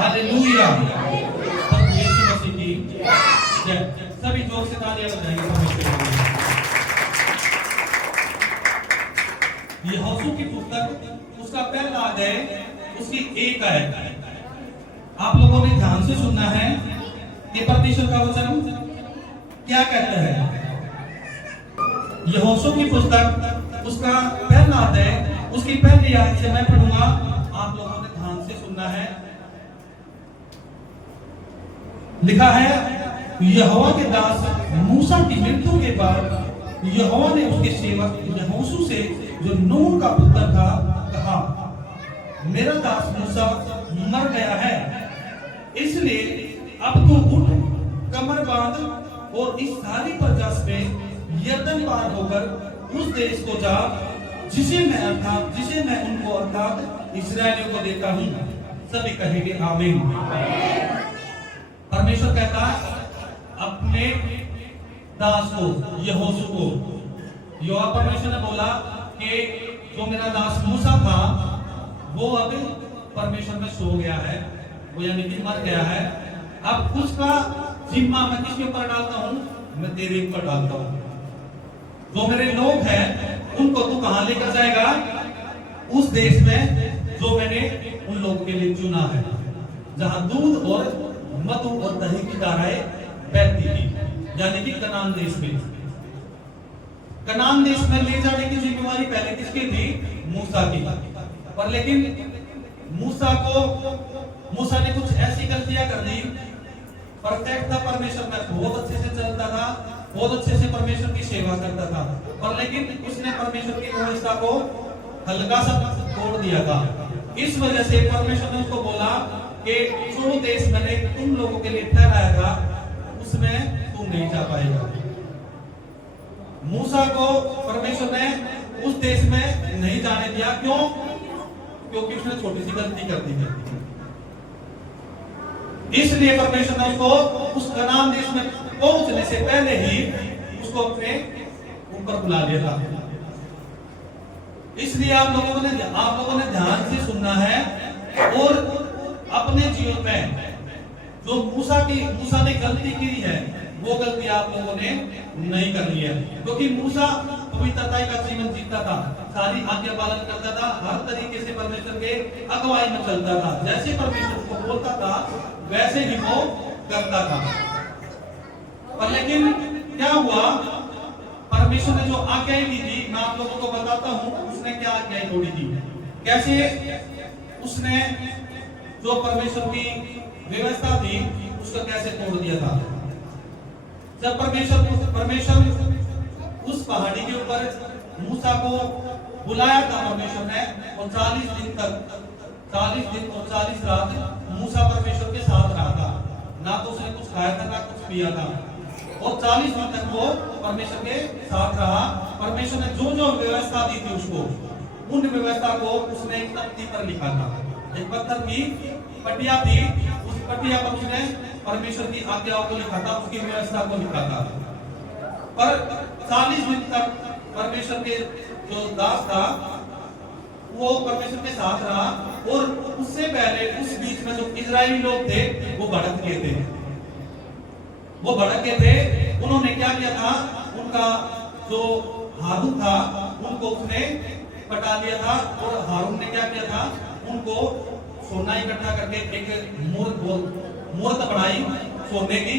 Hallelujah. प्रभु यीशु मसीह की जय। सभी जोर से तालियां बजाएंगे परमेश्वर के लिए। यहोशू की पुस्तक उसका पहला अध्याय उसकी 1 आयत आप लोगों ने ध्यान से सुनना है कि परमेश्वर का वचन क्या कहता है। यहोशू की पुस्तक उसका पहला अध्याय उसकी पहली आयत से मैं पढ़ूंगा, आप लोगों ने ध्यान से सुनना है। लिखा है, यहोवा के दास मूसा की मृत्यु के बाद यहोवा ने उसके सेवक यहोशू से जो नून का पुत्र था कहा, मेरा दास मूसा मर गया है, इसलिए अब तू उठ, कमर बांध और इस सारी प्रजा से यरदन पार होकर उस देश को जा जिसे मैं उनको अर्थात इस्राएलियों को देता हूं। सभी कहेंगे आमीन। परमेश्वर कहता है अपने दास को यहोशू को, यहोवा परमेश्वर ने बोला कि जो मेरा दास मूसा था वो अब परमेश्वर में सो गया है, वो यानी कि मर गया है। अब उसका जिम्मा मैं किसके ऊपर डालता हूं? मैं तेरे ऊपर डालता हूं। जो मेरे लोग हैं उनको तू कहां लेकर जाएगा? उस देश में जो मैंने उन लोगों के लिए चुना है, जहां दूध और मधु और दही की धाराएं बहती थी, यानी कि कनान देश में। कनान देश में ले जाने की जिम्मेवारी पहले किसकी थी? मूसा की। पर लेकिन मूसा ने कुछ ऐसी गलतियां कर दी। परफेक्ट था परमेश्वर में, बहुत अच्छे से चलता था, बहुत अच्छे से परमेश्वर की सेवा करता था, पर लेकिन उसने परमेश्वर की व्यवस्था को हल्का सा तोड़ दिया था। इस वजह से परमेश्वर ने उसको बोला कि जो देश मैंने तुम लोगों के लिए ठहराया था उसमें तुम नहीं जा पाएगा। मूसा को परमेश्वर ने उस देश में नहीं जाने दिया। क्यों? क्योंकि उसने छोटी सी गलती कर दी थी। इसलिए परमेश्वर ने उसको उस कनान देश में पहुंचने से पहले ही उसको अपने ऊपर बुला लिया था। इसलिए आप लोगों ने ध्यान से सुनना है और अपने जीवन में जो मूसा ने गलती की है वो गलती आप लोगों ने नहीं करनी है। क्योंकि मूसा पवित्रता का जीवन जीता था, सारी आज्ञा पालन करता था, हर तरीके से परमेश्वर के अगुवाई में चलता था, जैसे परमेश्वर को बोलता था वैसे ही वो करता था। पर लेकिन क्या हुआ? परमेश्वर ने जो आज्ञाएं दी थी, मैं आप लोगों को बताता हूं उसने क्या आज्ञाएं तोड़ी थी, कैसे उसने जो परमेश्वर की व्यवस्था थी उसको कैसे तोड़ दिया था। जब परमेश्वर उस पहाड़ी के ऊपर मूसा को बुलाया था परमेश्वर ने, और 40 दिन और 40 रात मूसा परमेश्वर के साथ रहा था। ना तो उसने कुछ खाया था ना कुछ पिया था, और 40 दिन तक वो परमेश्वर के साथ रहा। परमेश्वर ने जो जो व्यवस्था दी थी उसको, उन व्यवस्था को उसने एक तख्ती पर लिखा था। एक पत्थर की पटिया थी, उस पटिया पर उसने परमेश्वर की आज्ञाओं को लिखा था, उसकी व्यवस्था को लिखा था। पर 40 दिन तक परमेश्वर के जो दास था वो परमेश्वर के साथ रहा, और उससे पहले उस बीच में जो इजरायली लोग थे वो भड़क गए थे। उन्होंने क्या किया था? उनका जो हारून था उनको उसने पटा लिया था, और हारून ने क्या किया था? उनको सोना इकट्ठा करके एक मूर्त बनाई सोने की,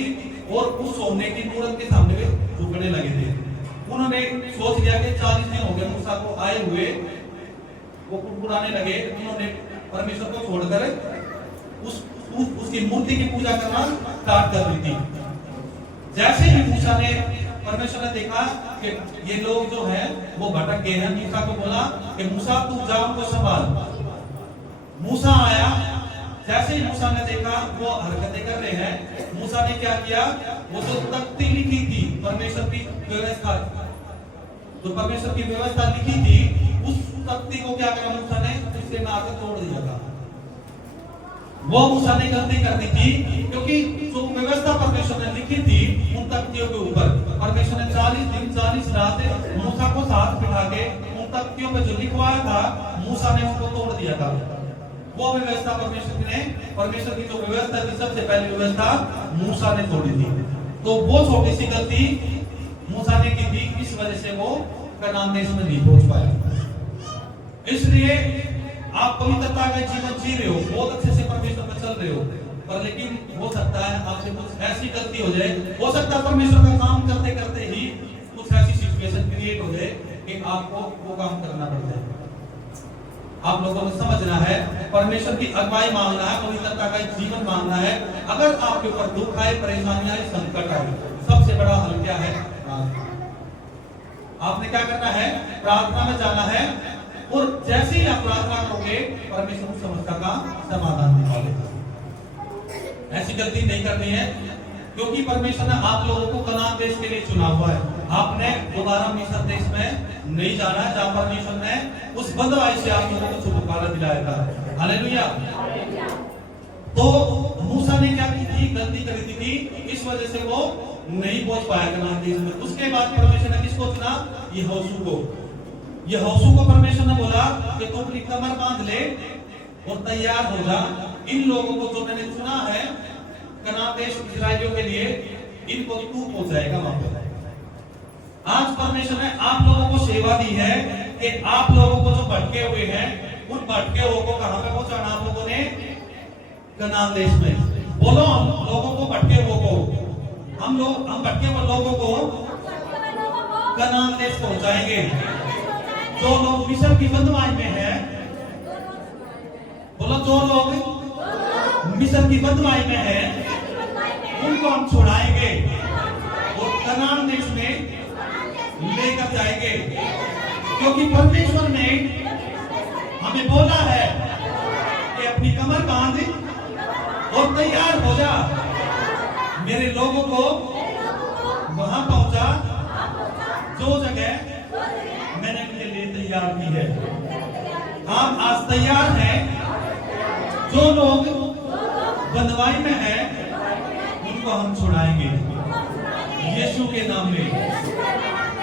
और उस सोने की मूर्त के सामने वे झुकने लगे थे। उन्होंने सोच लिया कि 40 दिन हो गए मूसा को आए हुए, वो कुड़कुड़ाने लगे। उन्होंने परमेश्वर को छोड़कर उसकी मूर्ति की पूजा करना स्टार्ट कर दी थी। जैसे ही मूसा ने परमेश्वर ने देखा कि ये लोग जो हैं वो भटक गए हैं, मूसा को बोला कि मूसा तू जा उनको संभाल। मूसा आया, जैसे ही मूसा ने देखा वो हरकतें कर रहे हैं, मूसा ने क्या किया? वो जो तख्ती लिखी थी परमेश्वर की व्यवस्था, जो परमेश्वर की व्यवस्था लिखी थी, उस तख्ती को क्या करा मूसा ने? उससे मारकर तोड़ दिया था। वो मूसा ने गलती कर दी थी, क्योंकि जो व्यवस्था परमेश्वर ने लिखी थी उन तख्तियों के ऊपर परमेश्वर ने 40 दिन 40 रात मूसा को साथ बिठा के उन तख्तियों पे जो लिखवाया था मूसा ने उनको तोड़ दिया था। वो व्यवस्था परमेश्वर की जो व्यवस्था थी, सबसे पहली व्यवस्था मूसा ने तोड़ी थी। तो वो छोटी सी गलती मूसा ने की थी, इस वजह से वो कनान देश में नहीं पहुंच पाया। इसलिए आप पवित्रता का जीवन जी रहे हो, बहुत अच्छे से परमेश्वर में चल रहे हो, पर लेकिन हो सकता है आपसे कुछ ऐसी गलती हो जाए, हो सकता है परमेश्वर का काम करते करते ही कुछ ऐसी सिचुएशन क्रिएट हो जाए कि आपको वो काम करना पड़ जाए। आप लोगों को समझना है, परमेश्वर की अगुवाई मांगना है, पवित्रता का जीवन मांगना है। अगर आपके ऊपर दुख आए, परेशानियां आए, संकट आए, सबसे बड़ा हल क्या है? आपने क्या करना है? प्रार्थना में जाना है, और जैसे ही आप प्रार्थना करोगे परमेश्वर उस समस्या का समाधान निकालेगा। ऐसी गलती नहीं करनी है, क्योंकि परमेश्वर ने आप लोगों को कनान देश के लिए चुना हुआ है। आपने दोबारा मिस्र देश में नहीं जाना है, जहां परमेश्वर ने उस बंधुआई से आप लोगों को छुटकारा दिलाया था। हालेलुया। तो मूसा ने क्या की थी? गलती करी थी, इस वजह से वो नहीं पहुंच पाया कनान देश में। उसके बाद परमेश्वर ने किसको चुना? यहोशू को। यहोशू को परमेश्वर ने बोला कि तू अपनी कमर बांध ले और तैयार हो जा। इन लोगों को जो मैंने चुना है कनान देश इस्राएलियों के लिए, इनको तू पहुंचाएगा वहां पर। आज परमेश्वर ने आप लोगों को सेवा दी है कि आप लोगों को जो भटके हुए हैं, उन भटके हुए को कहां पे पहुंचाना? आप लोगों ने कनान देश में। बोलो, हम लोगों को भटके हुए को हम भटके हुए लोगों को कनान देश पहुंचाएंगे। जो लोग मिस्र की बंधुआई में हैं, बोलो, जो लोग मिस्र की बंधुआई में हैं, उनको हम छुड़ाएंगे और कनान देश में लेकर जाएंगे, क्योंकि परमेश्वर ने हमें बोला है कि अपनी कमर बांध और तैयार हो जा, मेरे लोगों को वहां पहुंचा जो जगह मैंने उनके लिए तैयार की है। हम आज तैयार हैं। जो लोग बंधुआई में हैं, उनको हम छुड़ाएंगे यीशु के नाम में।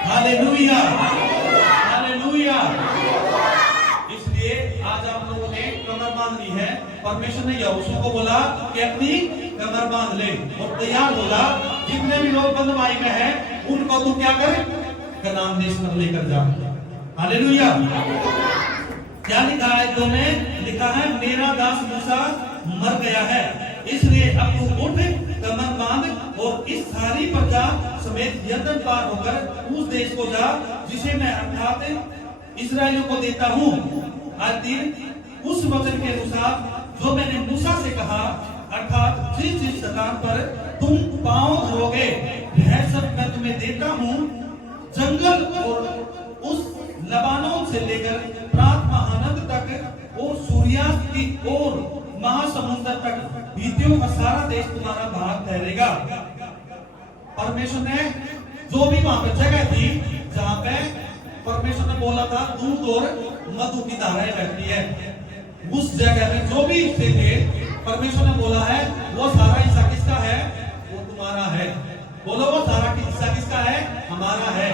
Hallelujah, hallelujah. इसलिए आज आप लोगों ने कमर बांध ली है। परमेश्वर ने यहोशू को बोला कि अपनी कमर बांध ले और तैयार हो जा। जितने भी लोग बंधुआई में हैं, उनको तू क्या कर? कनान देश में लेकर जा। हालेलुया। क्या लिखा है? तो में लिखा है, मेरा दास मूसा मर गया है, इसलिए अब तू उठ, कमर बांध और इस सारी प्रजा समेत यरदन पार होकर उस देश को जा जिसे मैं अर्थात इस्राएलियों को देता हूँ। उस वचन के अनुसार जो मैंने मूसा से कहा, अर्थात जिस जिस स्थान पर तुम पांव धोगे वह सब मैं तुम्हें देता हूँ। जंगल और उस लबानोन से लेकर प्रात महानद तक और सूर्यास्त की ओर महासमुद्र तक भीतियों का सारा देश तुम्हारा भाग ठहरेगा। परमेश्वर ने जो भी वहां पर जगह थी जहां पे परमेश्वर ने बोला था दूध और मधु की धाराएं बहती है, उस जगह में जो भी हिस्से थे, परमेश्वर ने बोला है वो सारा हिस्सा किसका है? वो तुम्हारा है। बोलो, वो सारा हिस्सा किसका है? हमारा है।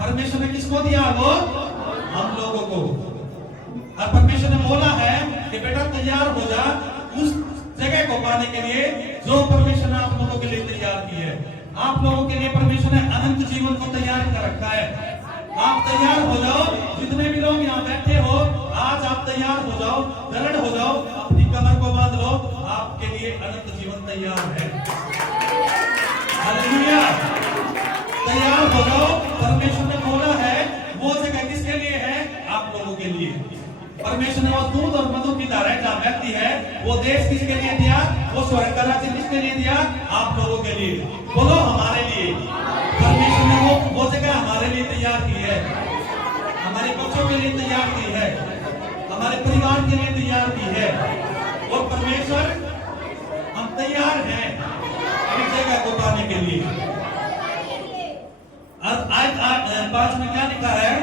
परमेश्वर ने किसको दिया? वो हम लोगों को। और परमेश्वर ने बोला है कि बेटा तैयार हो जा उस जगह को पाने के लिए जो परमेश्वर ने आप लोगों के लिए तैयार की है। आप लोगों के लिए परमेश्वर ने अनंत जीवन को तैयार कर रखा है। आप तैयार हो जाओ। जितने भी लोग यहाँ बैठे हो, आज आप तैयार हो जाओ, दृढ़ हो जाओ, अपनी कमर को बांध लो, आपके लिए अनंत जीवन तैयार है। हालेलुया। तैयार हो जाओ। परमेश्वर ने बोला है वो जगह किसके लिए है? आप लोगों के लिए। परमेश्वर ने वो दूध और मधु की धाराएं जहां बहती है, वो देश किसके लिए दिया? वो स्वर्ग का राज्य किसके लिए दिया? आप लोगों के लिए। बोलो, हमारे लिए। परमेश्वर ने वो जगह हमारे लिए तैयार की है, हमारे बच्चों के लिए तैयार की है, हमारे परिवार के लिए तैयार की है। और परमेश्वर, हम तैयार हैं इस जगह को पाने के लिए। आज 5 में क्या लिखा है?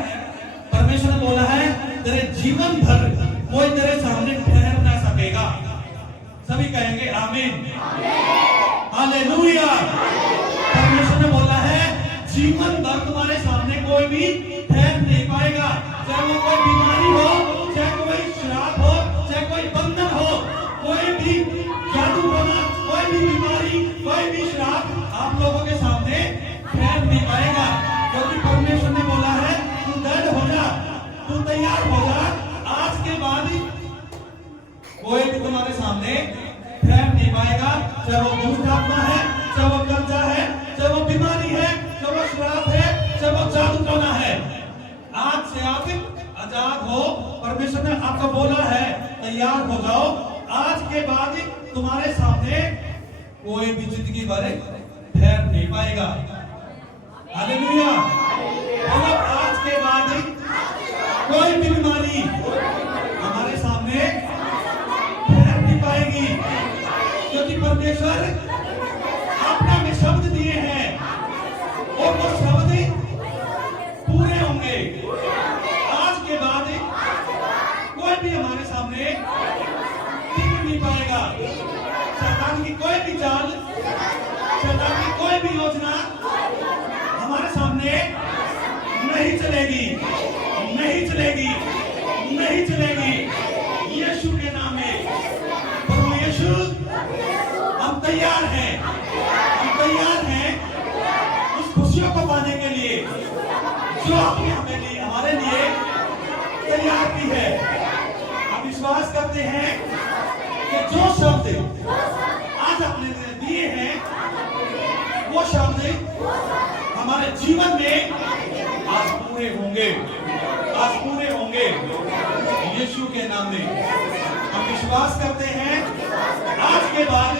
परमेश्वर ने बोला है तेरे जीवन भर कोई तेरे सामने ठहर ना सकेगा। सभी कहेंगे आमीन, हालेलुया। परमेश्वर ने बोला है जीवन भर तुम्हारे सामने कोई भी ठहर नहीं पाएगा, चाहे वो कोई बीमारी हो, चाहे कोई श्राप हो, चाहे कोई नहीं पाएगा, क्योंकि परमेश्वर ने बोला है तू दृढ़ हो जा, तू तैयार हो जा। आज के बाद कोई भी तुम्हारे सामने ठहर नहीं पाएगा, चाहे वो दुष्ट आत्मा है, चाहे वो कर्जा है, चाहे वो बीमारी है, चाहे वो श्राप है, चाहे वो जादू टोना है। आज से आप आजाद हो। परमेश्वर ने आपको बोला है तैयार हो जाओ। आज के बाद तुम्हारे सामने कोई भी जिंदगी भर ठहर नहीं पाएगा। हालेलुया। बोलो आज के बाद कोई भी बीमारी हमारे सामने ठहर नहीं पाएगी, क्योंकि परमेश्वर आपने हमें शब्द दिए हैं और वो शब्द पूरे होंगे। आज के बाद कोई भी हमारे सामने टिक नहीं पाएगा। शैतान की कोई भी चाल, शैतान की कोई भी योजना हमारे सामने नहीं चलेगी, नहीं चलेगी, नहीं चलेगी। यीशु के नाम में प्रभु यीशु, हम तैयार हैं, हम तैयार हैं उस खुशियों को पाने के लिए जो आपने हमें लिए, हमारे लिए तैयार की है। हम विश्वास करते हैं कि जो शब्द आज आपने दिए हैं वो शब्द हमारे जीवन में आज पूरे होंगे, आज पूरे होंगे यीशु के नाम में। हम विश्वास करते हैं आज के बाद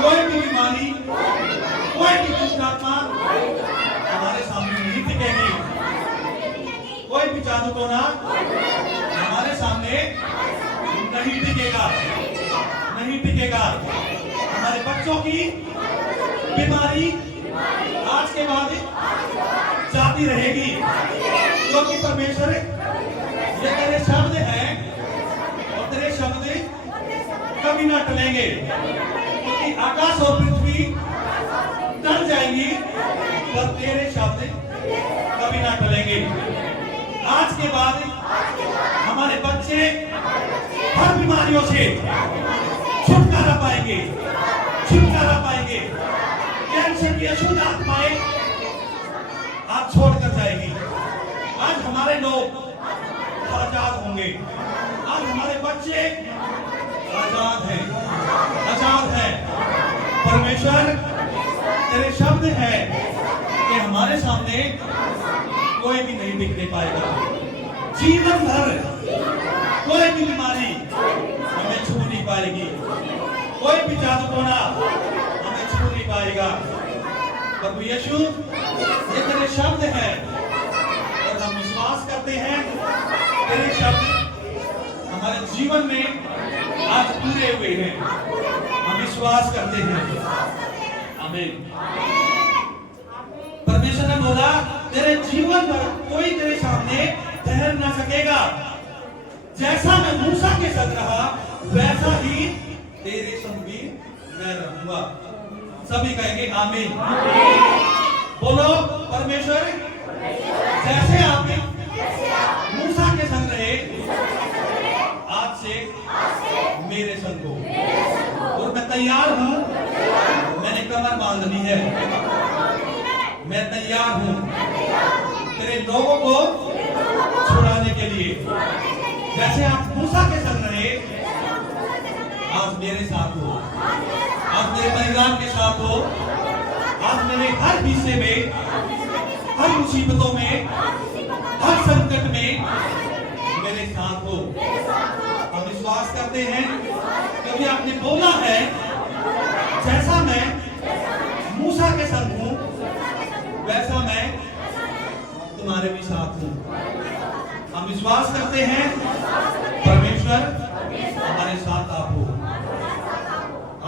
कोई भी बीमारी, कोई भी दुष्ट आत्मा हमारे सामने नहीं टिकेगी, कोई भी जादू टोना हमारे सामने नहीं टिकेगा, नहीं टिकेगा। हमारे बच्चों की बीमारी आज के बाद जाती रहेगी, क्योंकि परमेश्वर ये तेरे शब्द हैं और तेरे शब्द कभी ना टलेंगे, क्योंकि आकाश और पृथ्वी टल जाएंगी पर तेरे शब्द कभी ना टलेंगे। आज के बाद हमारे बच्चे हर बीमारियों से छुटकारा पाएंगे, छुटकारा पाएंगे। कैंसर की अशुद्ध आत्माएं आज छोड़कर जाएगी। आज हमारे लोग आजाद होंगे, आज हमारे बच्चे आजाद हैं, आजाद हैं। परमेश्वर तेरे शब्द है कि हमारे सामने कोई भी नहीं टिकने पाएगा। जीवन भर कोई भी बीमारी हमें छू नहीं पाएगी, कोई भी जादू टोना हमें छू नहीं पाएगा। प्रभु यीशु ये तेरे शब्द हैं और हम विश्वास करते हैं तेरे शब्द हमारे जीवन में आज पूरे हुए हैं। हम विश्वास करते हैं। आमीन। परमेश्वर ने बोला तेरे जीवन भर कोई तेरे सामने ठहर ना सकेगा। जैसा मैं मूसा के संग रहा वैसा ही तेरे संग भी मैं रहूंगा। सभी कहेंगे आमीन। बोलो परमेश्वर जैसे आप मूसा के संग रहे आज से मेरे संग हो। और मैं तैयार हूं, मैंने कमर बांध ली है, मैं तैयार हूं तेरे लोगों को छुड़ाने के लिए। जैसे आप मूसा के संग रहे आज मेरे साथ हो, आज मेरे परिवार के साथ हो, आज मेरे हर हिस्से में, हर मुसीबतों में, हर संकट में मेरे साथ हो। हम विश्वास करते हैं क्योंकि आपने बोला है जैसा मैं मूसा के संग हूं वैसा मैं तुम्हारे भी साथ हूं। हम विश्वास करते हैं परमेश्वर हमारे साथ आप हो।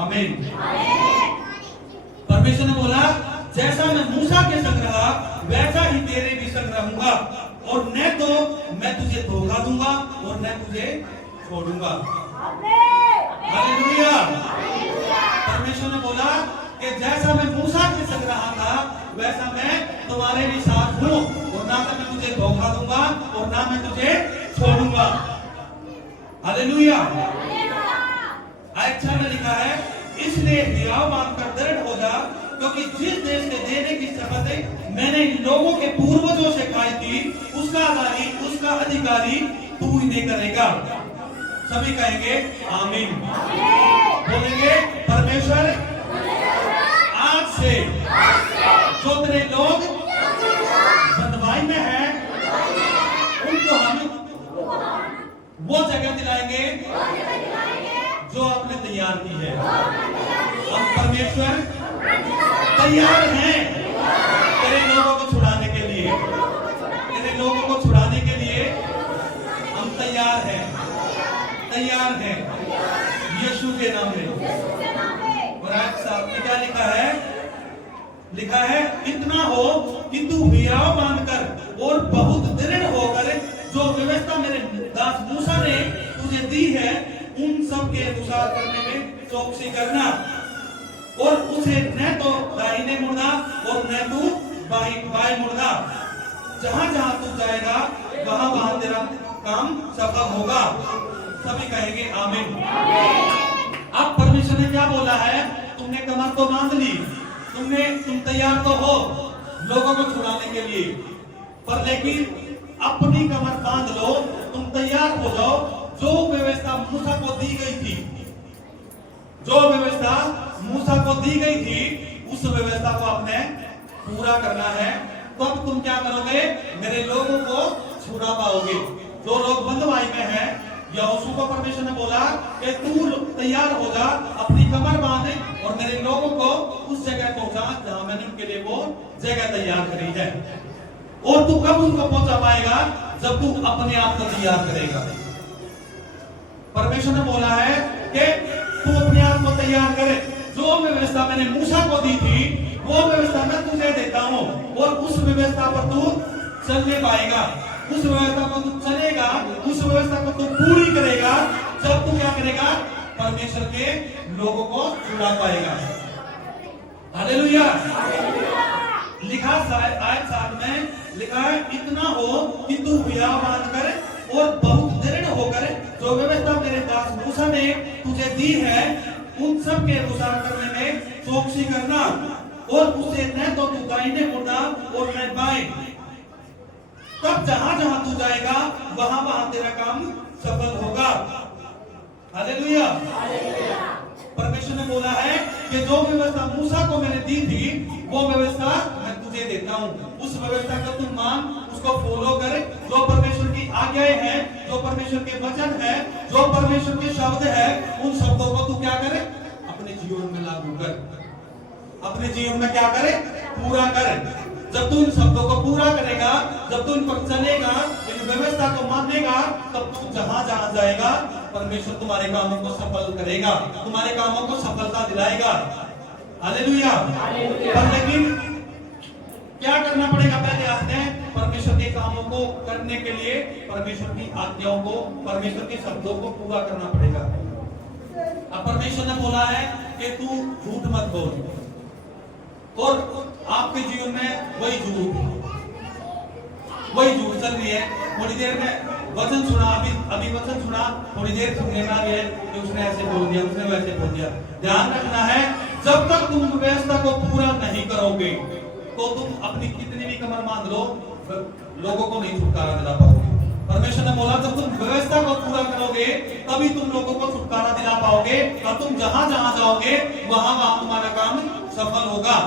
आमीन। परमेश्वर ने बोला जैसा मैं मूसा के संग रहा वैसा ही तेरे भी संग रहूंगा, और न तो मैं तुझे धोखा दूंगा और न तुझे छोड़ूंगा। हालेलुया। परमेश्वर ने बोला कि जैसा मैं मूसा के संग रहा था वैसा मैं तुम्हारे भी साथ हूं, और ना तो मैं तुझे धोखा दूंगा और ना मैं तुझे छोड़ूंगा। हालेलुया। अच्छा में लिखा है इसलिए हियाव मानकर दृढ़ हो जा, क्योंकि जिस देश के देने की शपथ मैंने लोगों के पूर्वजों से खाई थी, उसका अधिकारी तू इन्हें करेगा। सभी कहेंगे आमीन। बोलेंगे परमेश्वर आज से जो तेरे लोग बंधुआई में है उनको हम वो जगह दिलाएंगे जो आपने तैयार की है। हम परमेश्वर तैयार हैं तेरे लोगों को छुड़ाने के लिए, तेरे लोगों को छुड़ाने के लिए हम तैयार हैं, तैयार हैं यीशु के नाम में। और आज साहब ने क्या लिखा है? लिखा है इतना हो कि तू हियाव मानकर और बहुत दृढ़ होकर जो व्यवस्था मेरे दास मूसा ने तुझे दी है उन सब के अनुसार करने में चौकसी करना, और उसे न तो दाहिने मुड़ना और न तू बाएं मुड़ना। जहां जहां तू जाएगा वहां वहां तेरा काम सफल होगा। सभी कहेंगे आमीन। अब परमेश्वर ने क्या बोला है? तुमने कमर तो बांध ली, तुम तैयार तो हो लोगों को छुड़ाने के लिए, पर लेकिन अपनी कमर बांध लो, तुम तैयार हो जाओ। जो व्यवस्था मूसा को दी गई थी, जो व्यवस्था मूसा को दी गई थी, उस व्यवस्था को आपने पूरा करना है। तब तुम क्या करोगे? मेरे लोगों को छुड़ा पाओगे। जो लोग बंधुआई में हैं, यहोशू को परमेश्वर ने बोला कि तू तैयार हो जा, अपनी कमर बांध और मेरे लोगों को उस जगह पहुंचा जहां मैंने उनके लिए वो जगह तैयार करी है। और तू कब उनको पहुंचा पाएगा? जब तू अपने आप को तैयार करेगा। परमेश्वर ने बोला है कि तू अपने आप को तैयार करे। जो व्यवस्था मैंने मूसा को दी थी वो व्यवस्था मैं तुझे देता हूं, और उस व्यवस्था पर तू चलने पाएगा, उस व्यवस्था को तू चलेगा, उस व्यवस्था को तू पूरी करेगा। जब तू क्या करेगा? परमेश्वर के लोगों को छुड़ा पाएगा। हालेलुया। लिखा आयत 7 में लिखा है इतना हो कि तू हियाव मानकर और बहुत दृढ़ होकर जो व्यवस्था मेरे दास मूसा ने तुझे दी है उन सब के अनुसार करने में चौकसी करना, और उसे न तो तू दाहिने मुड़ना और न बाएं। तब जहां जहां तू जाएगा वहां वहां तेरा काम सफल होगा। हालेलुया। परमेश्वर ने बोला है कि जो व्यवस्था मूसा को मैंने दी थी वो व्यवस्था मैं तुझे देता हूं। उस व्यवस्था को तू मान, उसको फॉलो कर। जो परमेश्वर की आज्ञाएं हैं, जो परमेश्वर के वचन है, जो परमेश्वर के शब्द है, उन शब्दों को तू क्या करे? अपने जीवन में लागू कर। अपने जीवन में क्या करे? पूरा कर। जब तू इन शब्दों को पूरा करेगा, जब तू इन पर चलेगा, इन व्यवस्था को मानेगा, तब तू जहां जहां जाएगा परमेश्वर तुम्हारे कामों को सफल करेगा, तुम्हारे कामों को सफलता दिलाएगा। हालेलुया। पर लेकिन क्या करना पड़ेगा? पहले आपने परमेश्वर के कामों को करने के लिए परमेश्वर की आज्ञाओं को, परमेश्वर के शब्दों को पूरा करना पड़ेगा। अब परमेश्वर ने बोला है कि तू झूठ मत बोल, और आपके जीवन में वही झूठ चल रही है। थोड़ी देर में वचन सुना, अभी वचन सुना, थोड़ी देर सुनने में आ गए कि उसने ऐसे बोल दिया, उसने वैसे बोल दिया। ध्यान रखना है, जब तक तुम व्यवस्था को पूरा नहीं करोगे तो तुम अपनी कितनी भी कमर बांध लो, लोगों को नहीं छुटकारा दिला पाओगे। परमेश्वर ने बोला जब तुम व्यवस्था को पूरा करोगे तभी तुम लोगों को छुटकारा दिला पाओगे, और तुम जहां जहां जाओगे वहां वहां तुम्हारा काम सफल होगा।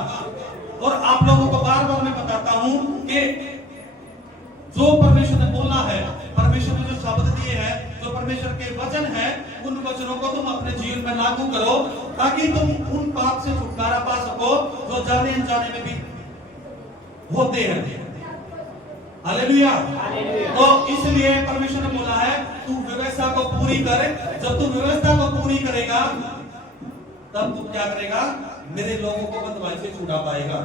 और आप लोगों को बार बार मैं बताता हूं कि जो परमेश्वर ने बोला है, परमेश्वर ने जो शब्द दिए हैं, जो परमेश्वर के वचन है, उन वचनों को तुम अपने जीवन में लागू करो, ताकि तुम उन पाप से छुटकारा पा सको जो जाने अनजाने में भी होते हैं। हालेलुया। तो इसलिए परमेश्वर ने बोला है तू व्यवस्था को पूरी कर। जब तू व्यवस्था को पूरी करेगा तब तू क्या करेगा? मेरे लोगों को बंधुआई से छुड़ा पाएगा।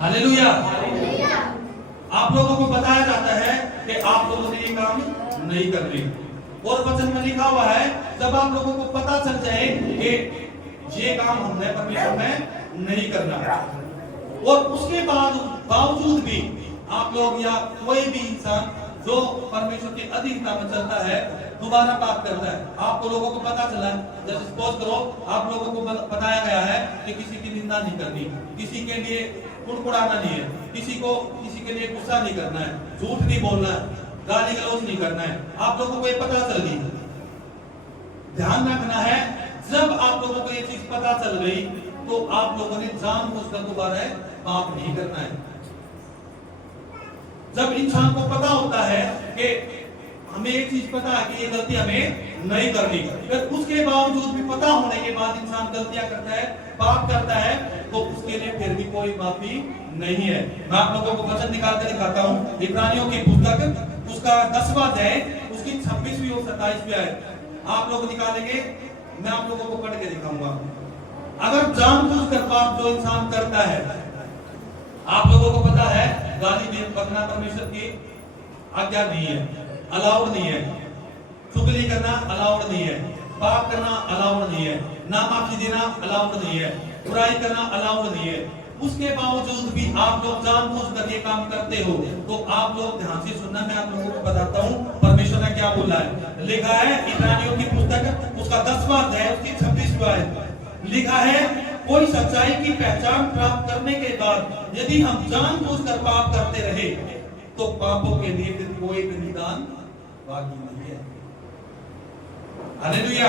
हालेलुया। आप लोगों को बताया जाता है कि आप लोगों ने ये काम नहीं कर रहे, और वचन में लिखा हुआ है जब आप लोगों को पता चल जाए कि ये काम हमने परमेश्वर में नहीं करना, और उसके बावजूद भी आप लोग या कोई भी इंसान जो परमेश्वर की अधीनता में चलता है दोबारा पाप करता है। आपको लोगों को पता चला, जैसे सपोज करो आप लोगों को बताया गया है कि किसी की निंदा नहीं करनी, किसी के लिए कुड़कुड़ाना नहीं है, किसी के लिए गुस्सा नहीं करना है, झूठ नहीं बोलना है, गाली गलौज नहीं करना है। आप लोगों को ये पता चल गई। ध्यान रखना है, जब आप लोगों को ये चीज पता चल गई तो आप लोगों ने जानबूझकर दोबारा पाप नहीं करना है। जब इंसान को पता होता है कि हमें एक चीज पता है कि ये गलती हमें नहीं करनी, फिर उसके बावजूद भी पता होने के बाद इंसान गलतियां करता है, पाप करता है, तो उसके लिए फिर भी कोई माफी नहीं है। मैं आप लोगों को वचन निकाल कर दिखाता हूँ, इब्रानियों की पुस्तक उसका 10वां अध्याय उसकी 26वीं और 27वीं आयत आप लोग निकालेंगे, मैं आप लोगों को पढ़ के दिखाऊंगा। अगर जानबूझकर पाप जो इंसान करता है, आप लोगों को पता है गाली बकना परमेश्वर की आज्ञा नहीं है, अलाउड नहीं है, चुगली करना अलाउड नहीं है, पाप करना अलाउड नहीं है, नामाफी देना अलाउड नहीं है, बुराई करना अलाउड नहीं है। उसके बावजूद भी आप लोग जानबूझकर ये काम करते हो, तो आप लोग ध्यान से सुनना, मैं आप लोगों को बताता हूँ परमेश्वर ने क्या बोला है। लिखा है इब्रानियों की पुस्तक उसका 10वां अध्याय उसकी 26वीं आयत, लिखा है कोई सच्चाई की पहचान प्राप्त करने के बाद यदि हम जानबूझकर पाप करते रहे तो पापों के लिए फिर कोई भी निदान बाकी नहीं है। हालेलुया।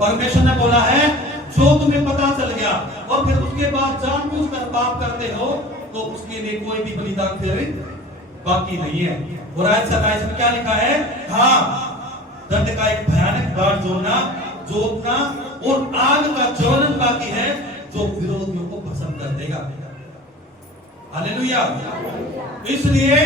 परमेश्वर ने बोला है जो तुम्हें पता चल गया और फिर उसके बाद जानबूझकर पाप करते हो तो उसके लिए कोई भी बलिदान फिर बाकी नहीं है। और आयत 27 में क्या लिखा है? हाँ, दंड का एक भयानक बाढ़ जोतना और आग का ज्वलन बाकी है जो विरोधियों को भस्म कर देगा। हालेलुया। इसलिए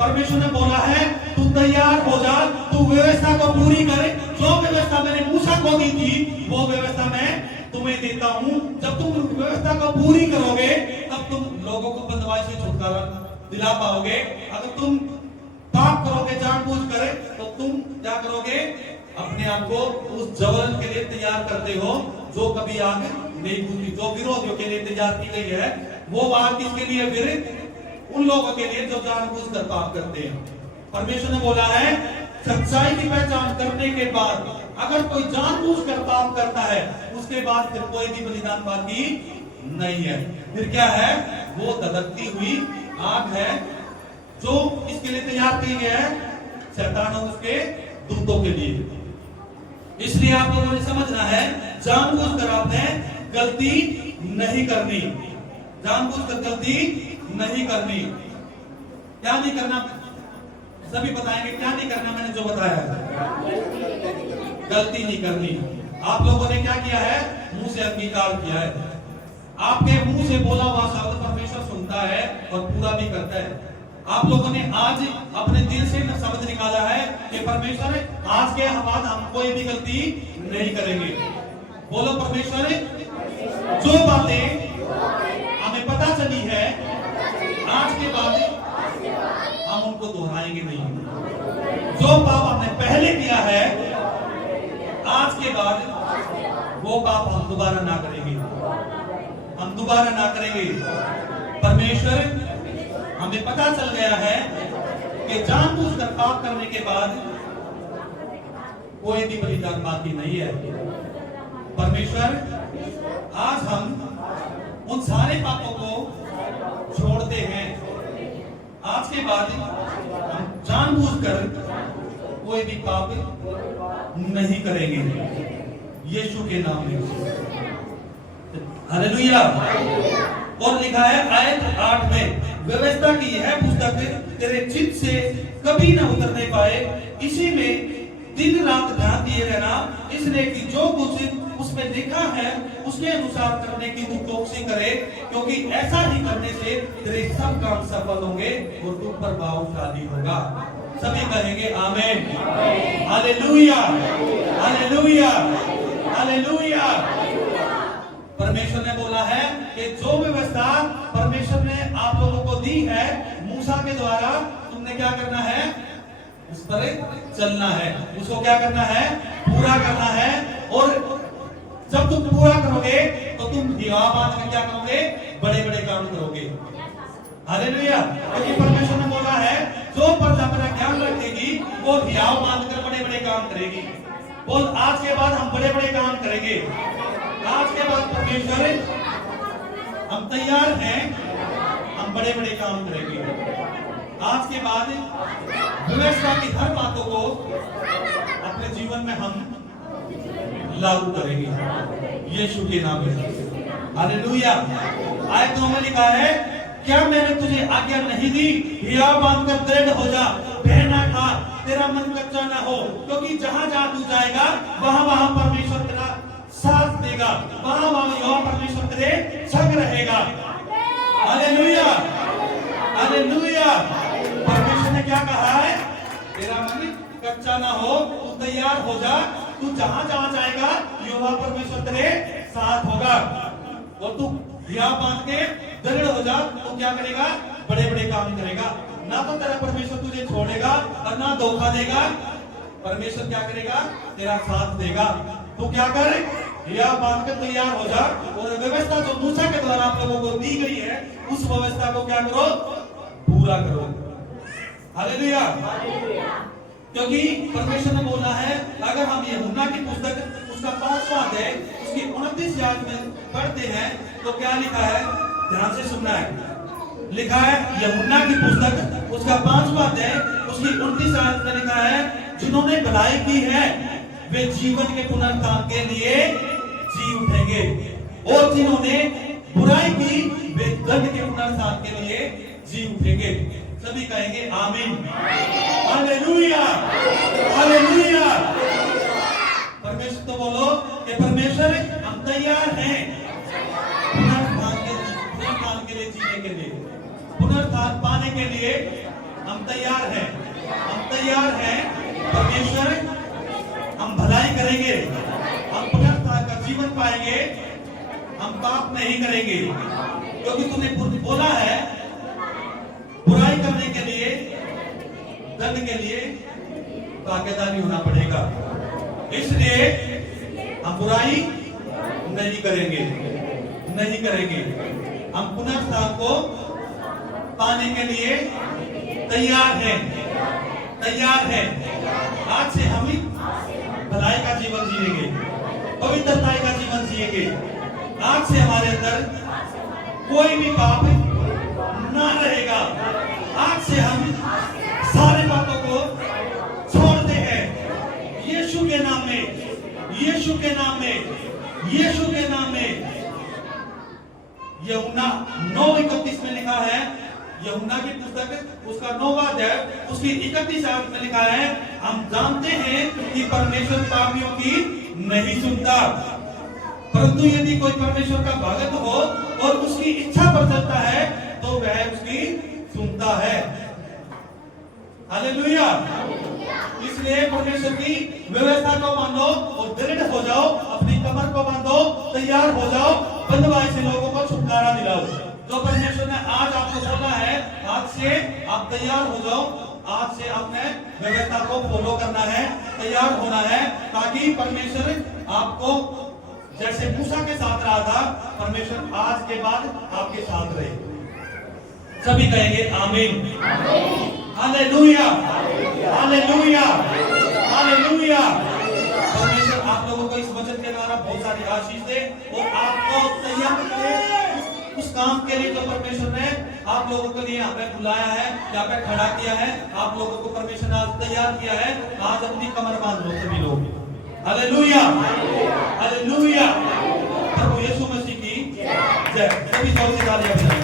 परमेश्वर ने बोला है तू तैयार हो जा, तू व्यवस्था को पूरी कर। जो व्यवस्था मैंने मूसा को दी थी वो व्यवस्था मैं तुम्हें देता हूं। जब तुम व्यवस्था को पूरी करोगे तब तुम लोगों को बंधुआई से छुटकारा दिला पाओगे। अगर तुम पाप करोगे जानबूझकर तो तुम क्या करोगे? अपने आप को उस ज्वलन के लिए तैयार करते हो जो कभी आग नहीं बुझती। जो विरोधियों के लिए तैयार की गई है वो आग किसके लिए? फिर उन लोगों के लिए जो जानबूझकर पाप करते हैं। परमेश्वर ने बोला है सच्चाई की पहचान करने के बाद अगर कोई जानबूझकर पाप करता है उसके बाद फिर कोई भी बलिदान बाकी नहीं है। फिर क्या है? वो धधकती हुई आग है जो इसके लिए तैयार की गई है शैतान और उसके दूतों के लिए। इसलिए आप लोगों ने समझना है जानबूझकर आपने गलती नहीं करनी, जानबूझकर गलती नहीं करनी। क्या नहीं करना? सभी बताएंगे क्या नहीं करना। मैंने जो बताया गलती नहीं करनी। आप लोगों ने क्या किया है? मुंह से अंगीकार किया है। आपके मुंह से बोला हुआ शब्द परमेश्वर सुनता है और पूरा भी करता है। आप लोगों ने आज अपने दिल से शब्द निकाला है कि परमेश्वर आज के बाद हम कोई भी गलती नहीं करेंगे। बोलो परमेश्वर जो बातें हमें पता चली है आज के बाद हम उनको दोहराएंगे नहीं। जो पाप हमने पहले किया है आज के बाद वो पाप हम दोबारा ना करेंगे, हम दोबारा ना करेंगे। परमेश्वर हमें पता चल गया है कि जानबूझकर पाप करने के बाद कोई भी बलिदान बाकी नहीं है। परमेश्वर आज हम उन सारे पापों को छोड़ते हैं। आज के बाद हम जानबूझकर कोई भी पाप नहीं करेंगे यीशु के नाम में। हालेलुया। और लिखा है आयत 8 में व्यवस्था की यह पुस्तक तेरे चित्त से कभी न उतरने पाए, इसी में दिन रात ध्यान दिए रहना, इसलिए कि जो कुछ उसमें लिखा है उसके अनुसार करने की तू चौकसी करे, क्योंकि ऐसा ही करने से तेरे सब काम सफल होंगे और तू प्रभावशाली होगा। सभी कहेंगे आमीन। Hallelujah, hallelujah, hallelujah. परमेश्वर ने बोला है कि जो व्यवस्था परमेश्वर ने आप लोगों को दी है मूसा के द्वारा, तुमने क्या करना है? उस पर चलना है। उसको क्या करना है? पूरा करना है। और जब तुम पूरा करोगे तो तुम दीवाबाद में क्या करोगे? बड़े बड़े काम करोगे। हालेलुया। क्योंकि परमेश्वर ने बोला है जो प्रजा मेरा ज्ञान रखेगी वो हियाव मानकर बड़े बड़े काम करेगी। बोल, आज के बाद हम बड़े बड़े काम करेंगे। आज के बाद परमेश्वर हम तैयार हैं, हम बड़े बड़े काम करेंगे। आज के बाद व्यवस्था की हर बातों को अपने जीवन में हम लागू करेंगे यीशु के नाम में। हालेलुया। आयतों में लिखा है, क्या मैंने तुझे आज्ञा नहीं दी, हियाव बांधकर दृढ़ हो जा, भय ना खा, तेरा मन कच्चा ना हो, क्योंकि जहां जहां तू जाएगा वहां वहां परमेश्वर तेरा साथ देगा, वहां वहां यहोवा परमेश्वर तेरे संग रहेगा। Hallelujah, hallelujah. परमेश्वर ने क्या कहा है? तेरा मन कच्चा ना हो, तू तैयार हो जा, तू जहां जहां जाएगा यहोवा परमेश्वर तेरे साथ होगा। और तू हियाव बांध के दृढ़ हो जा, तो क्या करेगा? बड़े बड़े काम करेगा। ना तो तेरा परमेश्वर तुझे छोड़ेगा और ना धोखा देगा। परमेश्वर क्या करेगा? तेरा साथ देगा। तू क्या कर? हियाव बांध के तैयार हो जा, और व्यवस्था जो मूसा के द्वारा आप लोगों को दी गई है उस व्यवस्था को क्या करो? पूरा करो। हालेलुया। क्योंकि परमेश्वर ने बोला है, अगर हम यूहन्ना की पुस्तक उसका 5वां अध्याय उसकी 29 आयत में पढ़ते हैं तो क्या लिखा है? ध्यान से सुनना है। लिखा है यूहन्ना की पुस्तक उसका 5वां अध्याय उसकी 29 आयत में लिखा है, जिन्होंने भलाई की है वे जीवन के पुनरुत्थान के लिए जी उठेंगे, और जिन्होंने बुराई की वे दंड के पुनरुत्थान के लिए जी उठेंगे। सभी कहेंगे आमीन। Hallelujah, hallelujah. परमेश्वर तो बोलो कि परमेश्वर हम तैयार हैं पुनरुत्थान के लिए, जीने के लिए, पुनरुत्थान पाने के लिए हम तैयार हैं। हम तैयार हैं। परमेश्वर हम भलाई करेंगे, हम पुनरुत्थान का जीवन पाएंगे, हम पाप नहीं करेंगे, क्योंकि तूने बोला है बुराई करने के लिए, दंड के लिए भागीदारी होना पड़ेगा। इसलिए हम बुराई नहीं करेंगे, नहीं करेंगे। हम पुनरुत्थान को पाने के लिए तैयार हैं, तैयार हैं। आज से हम भलाई का जीवन जिएंगे, पवित्रता का जीवन जिएंगे। आज से हमारे अंदर कोई भी पाप ना रहेगा। आज से हम सारे पापों को छोड़ते हैं यीशु के नाम में, यीशु के नाम में, यीशु के नाम में। यूहन्ना 9:31 में लिखा है, यूहन्ना की पुस्तक उसका 9वां अध्याय उसकी 31 आयत में लिखा है, हम जानते हैं कि परमेश्वर पापियों की नहीं सुनता, परंतु यदि कोई परमेश्वर का भक्त हो और उसकी इच्छा पर चलता है तो वह उसकी सुनता है। हालेलुया। इसलिए परमेश्वर की व्यवस्था को मानो और दृढ़ हो जाओ, अपनी कमर को बांधो, तैयार हो जाओ, बंधुआई से लोगों को छुटकारा दिलाओ। जो परमेश्वर ने आज आपको बोला है, आज से आप तैयार हो जाओ। आज से आपने व्यवस्था को फॉलो करना है, तैयार होना है, ताकि परमेश्वर आपको जैसे मूसा के साथ रहा था, परमेश्वर आज के बाद आपके साथ रहे। सभी कहेंगे आमीन, हालेलुया, हालेलुया, हालेलुया। परमेश्वर आप लोगों को इस वचन के द्वारा बहुत सारी आशीष दे और आपको तैयार करे उस काम के लिए जो परमेश्वर ने आप लोगों के लिए यहाँ पे बुलाया है, यहाँ पे खड़ा किया है। आप लोगों को परमेश्वर ने आज तैयार किया है। आज अपनी कमर बांध लो सभी लोग। Hallelujah, hallelujah. प्रभु यीशु मसीह की जय। सभी जोर से तालियां बजाएं।